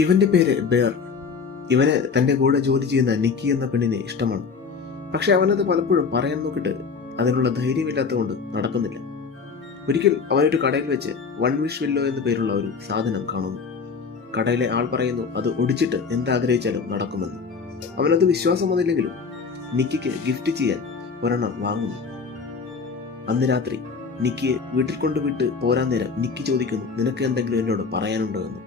ഇവന്റെ പേര് ബെയർ. ഇവന് തന്റെ കൂടെ ജോലി ചെയ്യുന്ന നിക്കി എന്ന പെണ്ണിനെ ഇഷ്ടമാണ്. പക്ഷെ അവനത് പലപ്പോഴും പറയാൻ നോക്കിയിട്ട് അതിനുള്ള ധൈര്യമില്ലാത്തതുകൊണ്ട് നടക്കുന്നില്ല. ഒരിക്കൽ അവനൊരു കടയിൽ വെച്ച് വൺ വിഷ് വില്ലോ എന്ന പേരുള്ള ഒരു സാധനം കാണുന്നു. കടയിലെ ആൾ പറയുന്നു അത് ഒടിച്ചിട്ട് എന്താഗ്രഹിച്ചാലും നടക്കുമെന്ന്. അവനത് വിശ്വാസമൊന്നുമില്ലെങ്കിലും നിക്കിക്ക് ഗിഫ്റ്റ് ചെയ്യാൻ ഒരെണ്ണം വാങ്ങുന്നു. അന്ന് രാത്രി നിക്കിയെ വീട്ടിൽ കൊണ്ടുവിട്ട് പോരാൻ നേരം നിക്കി ചോദിക്കുന്നു, നിനക്ക് എന്തെങ്കിലും എന്നോട് പറയാനുണ്ടോ എന്ന്.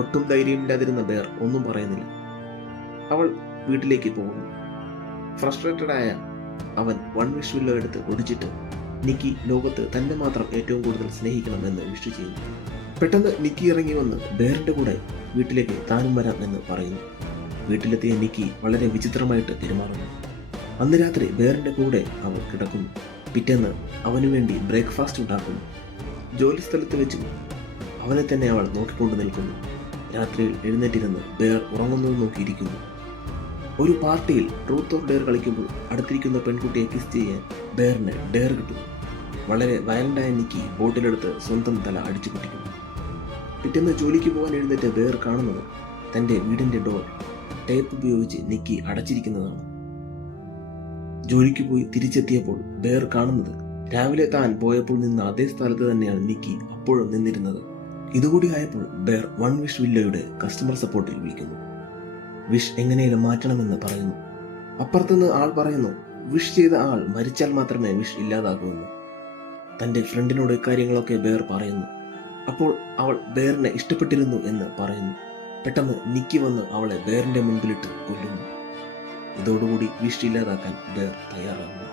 ഒട്ടും ധൈര്യമില്ലാതിരുന്ന ബെയർ ഒന്നും പറയുന്നില്ല. അവൾ വീട്ടിലേക്ക് പോകുന്നു. ഫ്രസ്ട്രേറ്റഡ് ആയ അവൻ വൺ വിഷ് വില്ലോ എടുത്ത് ഒടിച്ചിട്ട് നിക്കി ലോകത്ത് തന്നെ മാത്രം ഏറ്റവും കൂടുതൽ സ്നേഹിക്കണമെന്ന് വിഷ് ചെയ്യുന്നു. പെട്ടെന്ന് നിക്കി ഇറങ്ങി വന്ന് ബെയറിന്റെ കൂടെ വീട്ടിലേക്ക് താനും വരാം എന്ന് പറയുന്നു. വീട്ടിലെത്തിയ നിക്കി വളരെ വിചിത്രമായിട്ട് പെരുമാറുന്നു. അന്ന് രാത്രി ബെയറിന്റെ കൂടെ അവൾ കിടക്കുന്നു. പിറ്റേന്ന് അവനു വേണ്ടി ബ്രേക്ക്ഫാസ്റ്റ് ഉണ്ടാക്കുന്നു. ജോലി സ്ഥലത്ത് വെച്ച് അവനെ തന്നെ അവൾ നോക്കിക്കൊണ്ട് നിൽക്കുന്നു. രാത്രിയിൽ എഴുന്നേറ്റിരുന്ന് ബെയർ ഉറങ്ങുന്നത് നോക്കിയിരിക്കുന്നു. ഒരു പാർട്ടിയിൽ ട്രൂത്ത് ഓർ ഡെയർ കളിക്കുമ്പോൾ അടുത്തിരിക്കുന്ന പെൺകുട്ടിയെ കിസ് ചെയ്യാൻ ബെയറിന് ഡെയർ കിട്ടുന്നു. വളരെ വയലന്റായ നിക്കി ബോട്ടിലെടുത്ത് സ്വന്തം തല അടിച്ചു പൊട്ടിക്കുന്നു. പിറ്റേന്ന് ജോലിക്ക് പോകാൻ എഴുന്നേറ്റ് ബെയർ കാണുന്നത് തന്റെ വീടിന്റെ ഡോർ ടേപ്പ് ഉപയോഗിച്ച് നിക്കി അടച്ചിരിക്കുന്നതാണ്. ജോലിക്ക് പോയി തിരിച്ചെത്തിയപ്പോൾ ബെയർ കാണുന്നത് രാവിലെ താൻ പോയപ്പോൾ നിന്ന അതേ സ്ഥലത്ത് തന്നെയാണ് നിക്കി അപ്പോഴും നിന്നിരുന്നത്. ഇതുകൂടി ആയപ്പോൾ ബെയർ വൺ വിഷ് വില്ലയുടെ കസ്റ്റമർ സപ്പോർട്ടിൽ വിളിക്കുന്നു. വിഷ് എങ്ങനെയും മാറ്റണമെന്ന് പറയുന്നു. അപ്പുറത്തുനിന്ന് ആൾ പറയുന്നു, വിഷ് ചെയ്ത ആൾ മരിച്ചാൽ മാത്രമേ വിഷ് ഇല്ലാതാകുമെന്ന്. തന്റെ ഫ്രണ്ടിനോട് കാര്യങ്ങളൊക്കെ ബെയർ പറയുന്നു. അപ്പോൾ അവൾ ബെയറിനെ ഇഷ്ടപ്പെട്ടിരുന്നു എന്ന് പറയുന്നു. പെട്ടെന്ന് നിക്കി വന്ന് അവളെ ബെയറിന്റെ മുൻപിലിട്ട് കൊല്ലുന്നു. ഇതോടുകൂടി വിഷ് ഇല്ലാതാക്കാൻ ബെയർ തയ്യാറാകുന്നു.